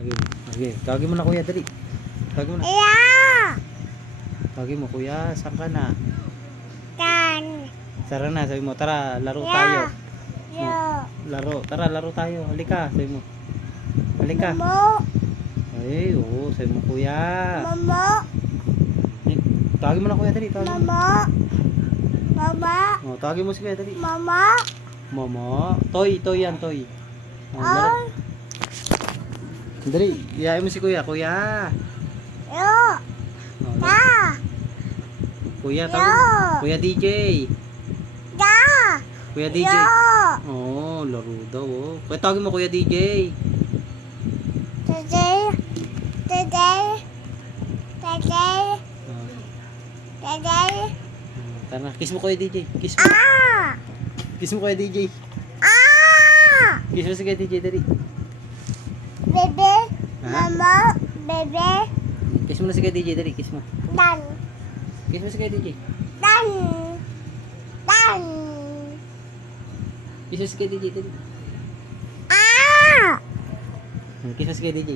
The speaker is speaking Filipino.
Tawagin mo. Okay. Tawagin mo na kuya, dali. Tawagin mo na. Yeah! Tawagin mo kuya, saan ka na? Tan. Tara na, sabi mo, tara, laro Yeah. tayo. Yo. Laro, tara, laro tayo. Halika, sabi mo. Halika. Momo. Ay, oo, sabi mo kuya. Momo. Eh, tawagin mo na kuya, dali. Tawagin mo. Momo. Mama. Oh, tawagin mo si kuya, dali. Mama. Momo. Toy, toy yan, toy. Oh, laro. Ay. Dali, iyain mo si kuya. Kuya. Yo. Oh, Da. kuya, tawagin mo. Kuya DJ. Da. Kuya DJ. Yo. Oh, laro daw, oh. Kuya, tawagin mo kuya DJ. Today. Today. Today. Oh, Today. tara na, kiss mo kuya DJ. Kiss mo. Ah. Kiss mo kuya DJ. Ah. Kiss mo si kuya DJ, dali. Bebe. Ha? Mama. Bebe. Kiss mo na si kuya DJ, dali. Kiss mo. Dan. Kiss mo si kuya DJ. Dan. Dan. Kiss mo si kuya DJ, dali. Ah. Kiss mo si kuya DJ.